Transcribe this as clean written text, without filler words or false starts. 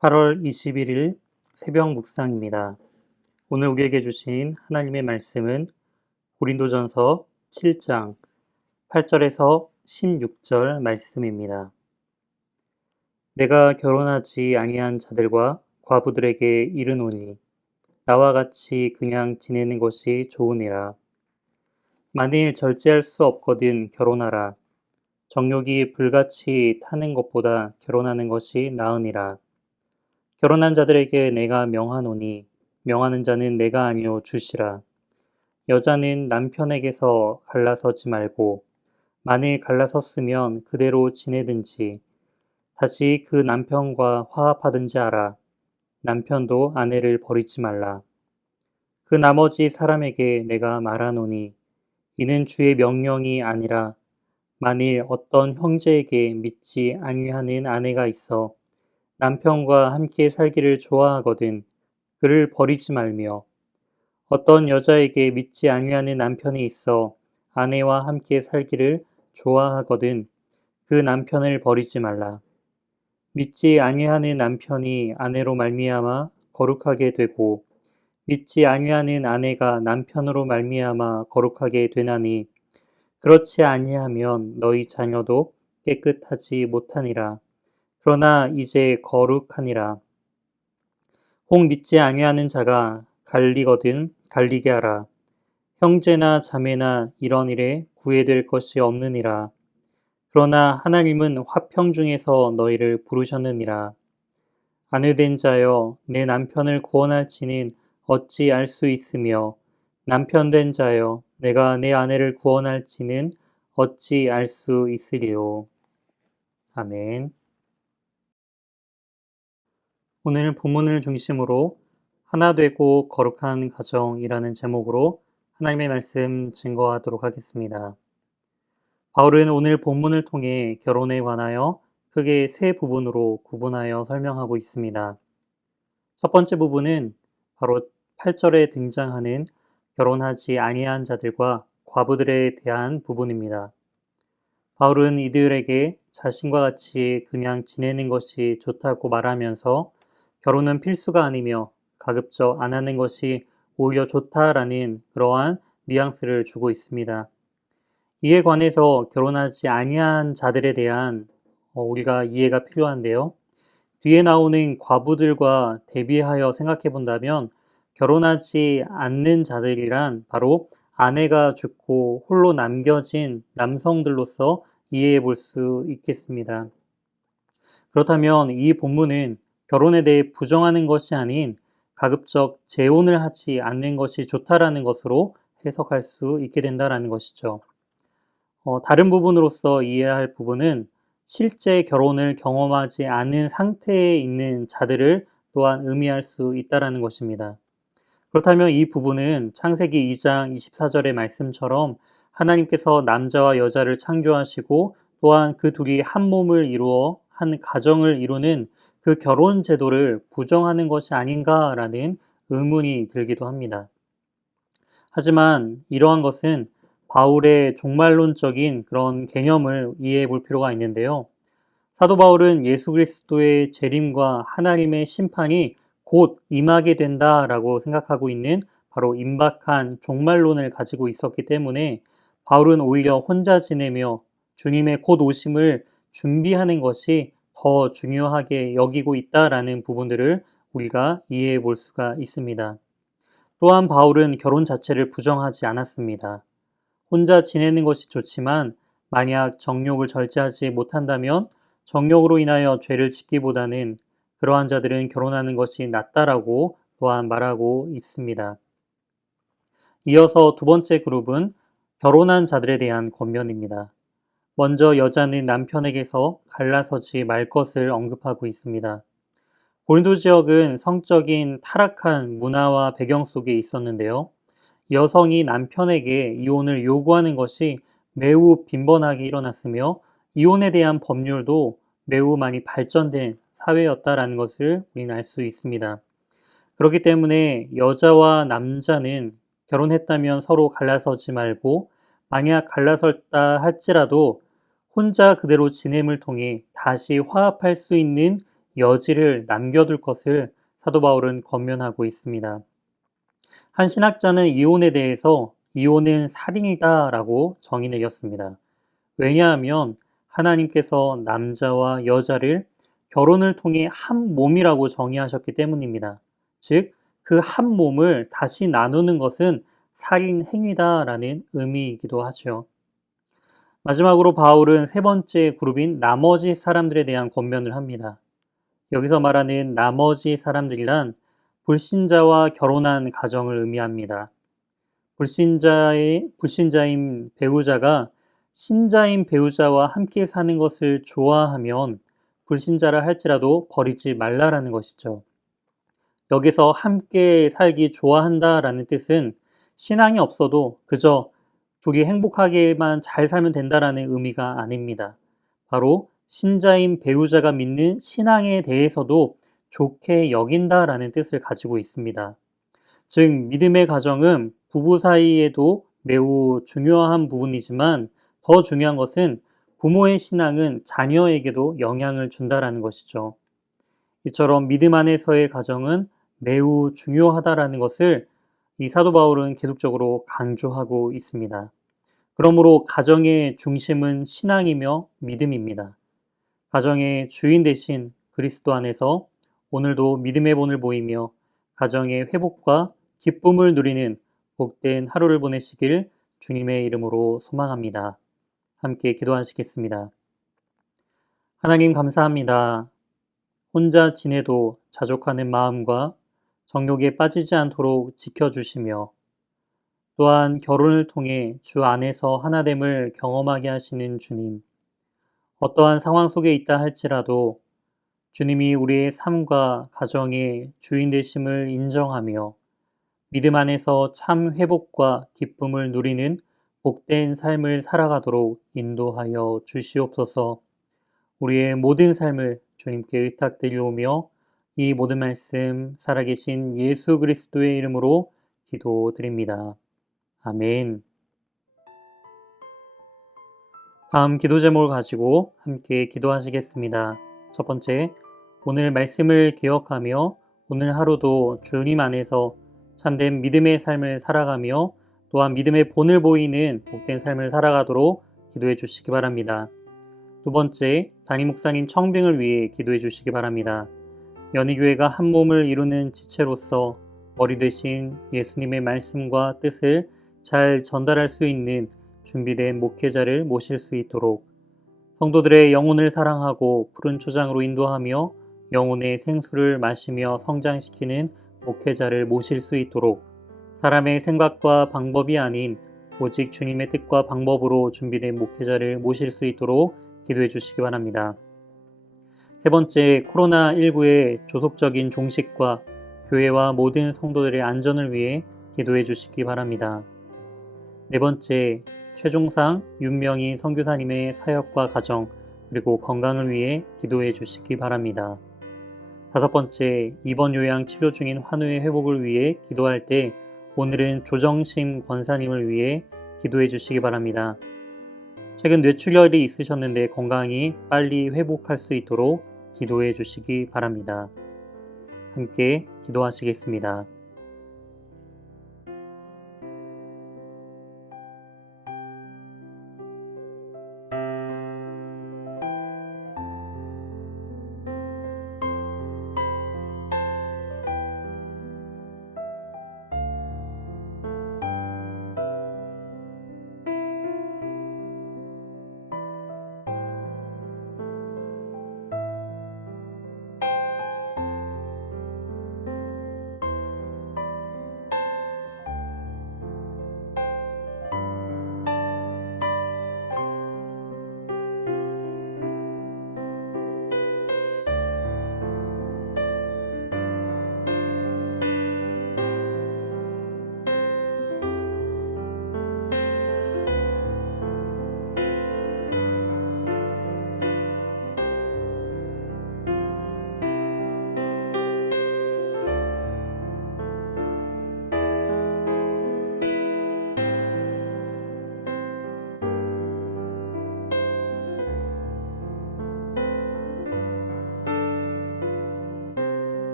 8월 21일 새벽 묵상입니다. 오늘 우리에게 주신 하나님의 말씀은 고린도전서 7장 8절에서 16절 말씀입니다. 내가 결혼하지 아니한 자들과 과부들에게 이르노니 나와 같이 그냥 지내는 것이 좋으니라. 만일 절제할 수 없거든 결혼하라. 정욕이 불같이 타는 것보다 결혼하는 것이 나으니라. 결혼한 자들에게 내가 명하노니 명하는 자는 내가 아니요 주시라. 여자는 남편에게서 갈라서지 말고 만일 갈라섰으면 그대로 지내든지 다시 그 남편과 화합하든지 하라. 남편도 아내를 버리지 말라. 그 나머지 사람에게 내가 말하노니 이는 주의 명령이 아니라 만일 어떤 형제에게 믿지 아니하는 아내가 있어 남편과 함께 살기를 좋아하거든 그를 버리지 말며 어떤 여자에게 믿지 아니하는 남편이 있어 아내와 함께 살기를 좋아하거든 그 남편을 버리지 말라. 믿지 아니하는 남편이 아내로 말미암아 거룩하게 되고 믿지 아니하는 아내가 남편으로 말미암아 거룩하게 되나니 그렇지 아니하면 너희 자녀도 깨끗하지 못하니라. 그러나 이제 거룩하니라. 혹 믿지 아니하는 자가 갈리거든 갈리게 하라. 형제나 자매나 이런 일에 구애될 것이 없느니라. 그러나 하나님은 화평 중에서 너희를 부르셨느니라. 아내된 자여 내 남편을 구원할지는 어찌 알 수 있으며 남편 된 자여 내가 내 아내를 구원할지는 어찌 알 수 있으리요. 아멘. 오늘 본문을 중심으로 하나 되고 거룩한 가정이라는 제목으로 하나님의 말씀 증거하도록 하겠습니다. 바울은 오늘 본문을 통해 결혼에 관하여 크게 세 부분으로 구분하여 설명하고 있습니다. 첫 번째 부분은 바로 8절에 등장하는 결혼하지 아니한 자들과 과부들에 대한 부분입니다. 바울은 이들에게 자신과 같이 그냥 지내는 것이 좋다고 말하면서 결혼은 필수가 아니며 가급적 안 하는 것이 오히려 좋다라는 그러한 뉘앙스를 주고 있습니다. 이에 관해서 결혼하지 아니한 자들에 대한 우리가 이해가 필요한데요. 뒤에 나오는 과부들과 대비하여 생각해 본다면 결혼하지 않는 자들이란 바로 아내가 죽고 홀로 남겨진 남성들로서 이해해 볼 수 있겠습니다. 그렇다면 이 본문은 결혼에 대해 부정하는 것이 아닌 가급적 재혼을 하지 않는 것이 좋다라는 것으로 해석할 수 있게 된다라는 것이죠. 다른 부분으로서 이해해야 할 부분은 실제 결혼을 경험하지 않은 상태에 있는 자들을 또한 의미할 수 있다라는 것입니다. 그렇다면 이 부분은 창세기 2장 24절의 말씀처럼 하나님께서 남자와 여자를 창조하시고 또한 그 둘이 한 몸을 이루어 한 가정을 이루는 그 결혼 제도를 부정하는 것이 아닌가라는 의문이 들기도 합니다. 하지만 이러한 것은 바울의 종말론적인 그런 개념을 이해해 볼 필요가 있는데요. 사도 바울은 예수 그리스도의 재림과 하나님의 심판이 곧 임하게 된다라고 생각하고 있는 바로 임박한 종말론을 가지고 있었기 때문에 바울은 오히려 혼자 지내며 주님의 곧 오심을 준비하는 것이 더 중요하게 여기고 있다라는 부분들을 우리가 이해해 볼 수가 있습니다. 또한 바울은 결혼 자체를 부정하지 않았습니다. 혼자 지내는 것이 좋지만 만약 정욕을 절제하지 못한다면 정욕으로 인하여 죄를 짓기보다는 그러한 자들은 결혼하는 것이 낫다라고 또한 말하고 있습니다. 이어서 두 번째 그룹은 결혼한 자들에 대한 권면입니다. 먼저 여자는 남편에게서 갈라서지 말 것을 언급하고 있습니다. 고린도 지역은 성적인 타락한 문화와 배경 속에 있었는데요. 여성이 남편에게 이혼을 요구하는 것이 매우 빈번하게 일어났으며 이혼에 대한 법률도 매우 많이 발전된 사회였다라는 것을 우리는 알 수 있습니다. 그렇기 때문에 여자와 남자는 결혼했다면 서로 갈라서지 말고 만약 갈라섰다 할지라도 혼자 그대로 지냄을 통해 다시 화합할 수 있는 여지를 남겨둘 것을 사도 바울은 권면하고 있습니다. 한 신학자는 이혼에 대해서 이혼은 살인이다라고 정의 내렸습니다. 왜냐하면 하나님께서 남자와 여자를 결혼을 통해 한 몸이라고 정의하셨기 때문입니다. 즉, 그 한 몸을 다시 나누는 것은 살인 행위다라는 의미이기도 하죠. 마지막으로 바울은 세 번째 그룹인 나머지 사람들에 대한 권면을 합니다. 여기서 말하는 나머지 사람들이란 불신자와 결혼한 가정을 의미합니다. 불신자인 배우자가 신자인 배우자와 함께 사는 것을 좋아하면 불신자라 할지라도 버리지 말라라는 것이죠. 여기서 함께 살기 좋아한다라는 뜻은 신앙이 없어도 그저 둘이 행복하게만 잘 살면 된다라는 의미가 아닙니다. 바로 신자인 배우자가 믿는 신앙에 대해서도 좋게 여긴다라는 뜻을 가지고 있습니다. 즉, 믿음의 가정은 부부 사이에도 매우 중요한 부분이지만 더 중요한 것은 부모의 신앙은 자녀에게도 영향을 준다라는 것이죠. 이처럼 믿음 안에서의 가정은 매우 중요하다라는 것을 이 사도 바울은 계속적으로 강조하고 있습니다. 그러므로 가정의 중심은 신앙이며 믿음입니다. 가정의 주인 되신 그리스도 안에서 오늘도 믿음의 본을 보이며 가정의 회복과 기쁨을 누리는 복된 하루를 보내시길 주님의 이름으로 소망합니다. 함께 기도하시겠습니다. 하나님 감사합니다. 혼자 지내도 자족하는 마음과 정욕에 빠지지 않도록 지켜주시며 또한 결혼을 통해 주 안에서 하나됨을 경험하게 하시는 주님, 어떠한 상황 속에 있다 할지라도 주님이 우리의 삶과 가정의 주인 되심을 인정하며 믿음 안에서 참 회복과 기쁨을 누리는 복된 삶을 살아가도록 인도하여 주시옵소서. 우리의 모든 삶을 주님께 의탁드리오며 이 모든 말씀 살아계신 예수 그리스도의 이름으로 기도드립니다. 아멘. 다음 기도 제목을 가지고 함께 기도하시겠습니다. 첫 번째, 오늘 말씀을 기억하며 오늘 하루도 주님 안에서 참된 믿음의 삶을 살아가며 또한 믿음의 본을 보이는 복된 삶을 살아가도록 기도해 주시기 바랍니다. 두 번째, 담임 목사님 청빙을 위해 기도해 주시기 바랍니다. 연희교회가 한 몸을 이루는 지체로서 머리 되신 예수님의 말씀과 뜻을 잘 전달할 수 있는 준비된 목회자를 모실 수 있도록 성도들의 영혼을 사랑하고 푸른 초장으로 인도하며 영혼의 생수를 마시며 성장시키는 목회자를 모실 수 있도록 사람의 생각과 방법이 아닌 오직 주님의 뜻과 방법으로 준비된 목회자를 모실 수 있도록 기도해 주시기 바랍니다. 세 번째, 코로나19의 조속적인 종식과 교회와 모든 성도들의 안전을 위해 기도해 주시기 바랍니다. 네 번째, 최종상 윤명희 선교사님의 사역과 가정 그리고 건강을 위해 기도해 주시기 바랍니다. 다섯 번째, 입원 요양 치료 중인 환우의 회복을 위해 기도할 때 오늘은 조정심 권사님을 위해 기도해 주시기 바랍니다. 최근 뇌출혈이 있으셨는데 건강이 빨리 회복할 수 있도록 기도해 주시기 바랍니다. 함께 기도하시겠습니다.